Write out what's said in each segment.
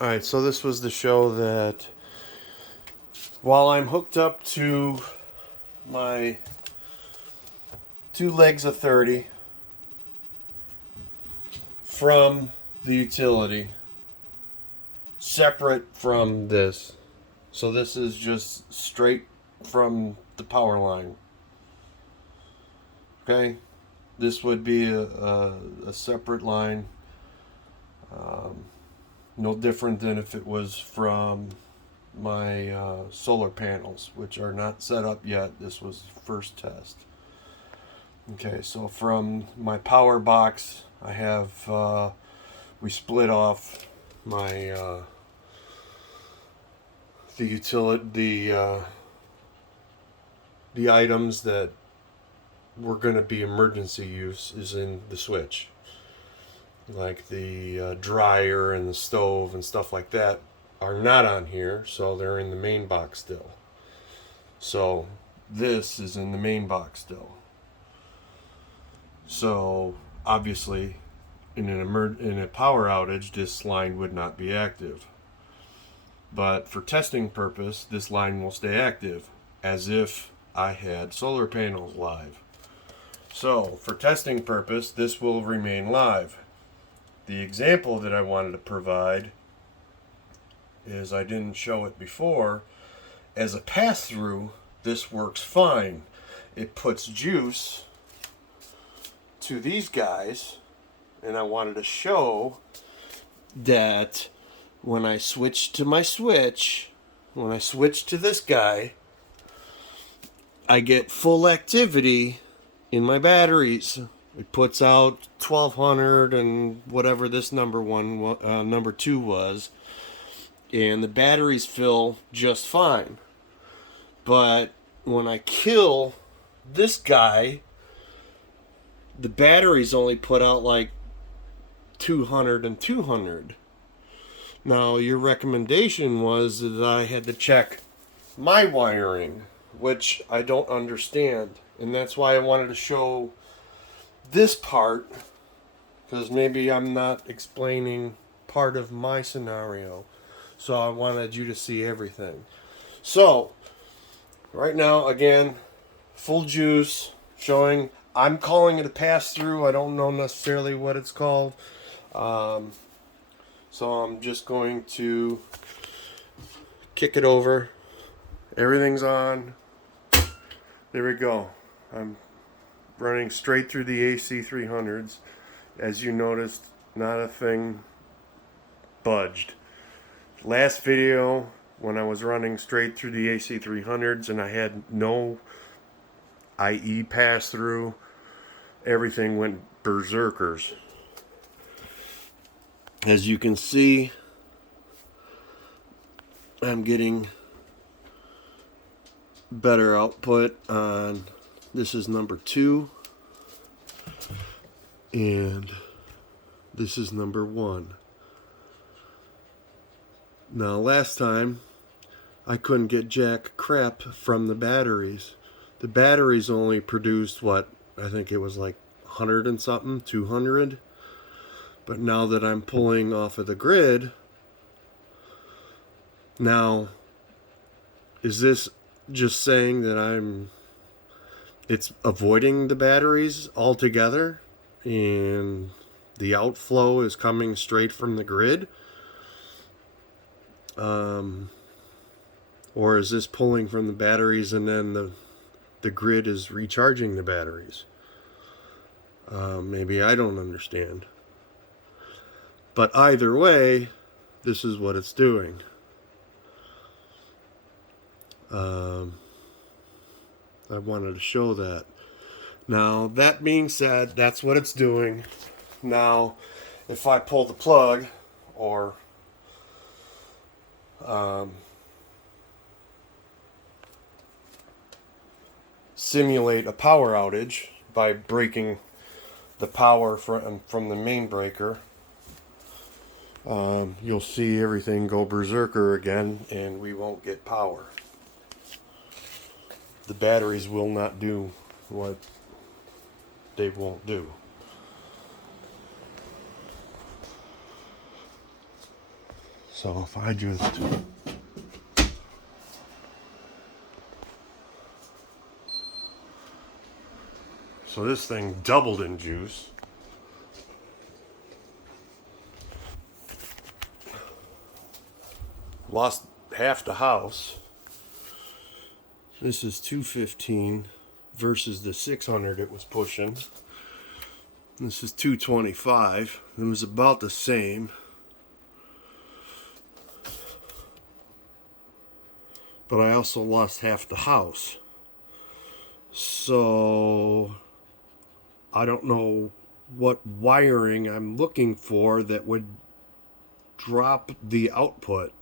Alright, so this was to show that while I'm hooked up to my two legs of 30 from the utility, separate from this. So this is just straight from the power line. Okay? This would be a separate line. No different than if it was from my solar panels, which are not set up yet. This was first test. Okay, so from my power box, I have we split off my the utility the items that were going to be emergency use is in the switch, like the dryer and the stove and stuff like that are not on here, so they're in the main box still. So this is in the main box still. So obviously in in a power outage, this line would not be active. But for testing purpose, this line will stay active as if I had solar panels live. So for testing purpose, this will remain live. The example that I wanted to provide is, I didn't show it before, as a pass-through, this works fine. It puts juice to these guys, and I wanted to show that when I switch to my switch, when I switch to this guy, I get full activity in my batteries. It puts out 1200 and whatever this number two was, and the batteries fill just fine. But when I kill this guy, the batteries only put out like 200 and 200. Now, your recommendation was that I had to check my wiring, which I don't understand. And that's why I wanted to show this part, because maybe I'm not explaining part of my scenario. So I wanted you to see everything. So, right now, again, full juice, showing. I'm calling it a pass-through. I don't know necessarily what it's called. So I'm just going to kick it over. Everything's on. There we go. I'm running straight through the AC 300s. As you noticed, not a thing budged. Last video, when I was running straight through the AC 300s and I had no IE pass through, everything went berserkers. As you can see, I'm getting better output on, this is number 2, and this is number 1. Now, last time I couldn't get jack crap from the batteries. The batteries only produced what, I think it was like 100 and something, 200. But now that I'm pulling off of the grid, now, is this just saying that it's avoiding the batteries altogether and the outflow is coming straight from the grid? Or is this pulling from the batteries and then the grid is recharging the batteries? Maybe I don't understand. But either way, this is what it's doing. I wanted to show that. Now, that being said, that's what it's doing. Now, if I pull the plug or simulate a power outage by breaking the power from the main breaker, you'll see everything go berserker again and we won't get power. The batteries will not do what they won't do. So if I just so this thing doubled in juice. Lost half the house. This is 215 versus the 600 it was pushing. This is 225. It was about the same. But I also lost half the house. So I don't know what wiring I'm looking for that would drop the output.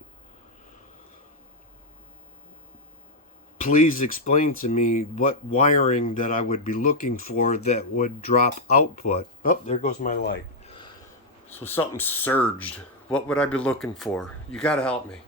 Please explain to me what wiring that I would be looking for that would drop output. Oh, there goes my light. So something surged. What would I be looking for? You got to help me.